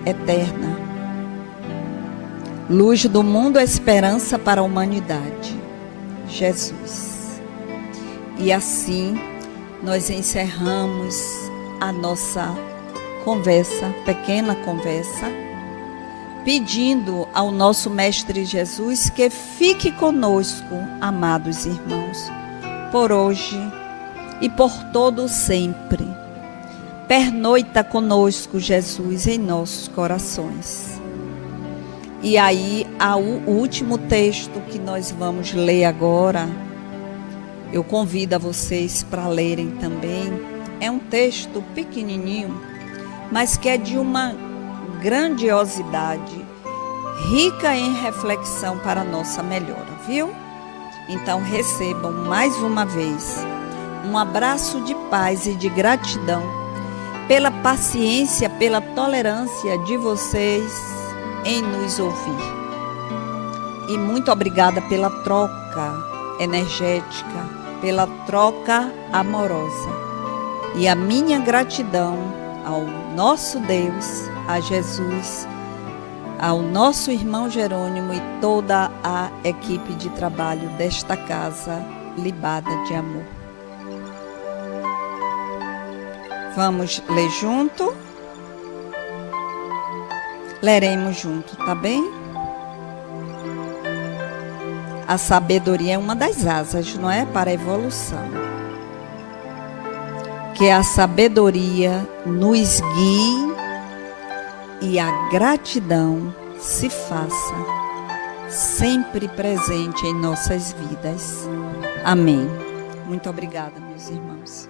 eterna. Luz do mundo, esperança para a humanidade, Jesus. E assim nós encerramos a nossa conversa, pequena conversa, pedindo ao nosso Mestre Jesus que fique conosco, amados irmãos, por hoje e por todo sempre. Pernoita conosco, Jesus, em nossos corações. E aí, o último texto que nós vamos ler agora, eu convido a vocês para lerem também. É um texto pequenininho, mas que é de uma grandiosidade, rica em reflexão para a nossa melhora, viu? Então recebam mais uma vez um abraço de paz e de gratidão pela paciência, pela tolerância de vocês em nos ouvir. E muito obrigada pela troca energética, pela troca amorosa. E a minha gratidão ao nosso Deus, a Jesus, ao nosso irmão Jerônimo e toda a equipe de trabalho desta casa libada de amor. Vamos ler junto? Leremos junto, tá bem? A sabedoria é uma das asas, não é? Para a evolução. Que a sabedoria nos guie e a gratidão se faça sempre presente em nossas vidas. Amém. Muito obrigada, meus irmãos.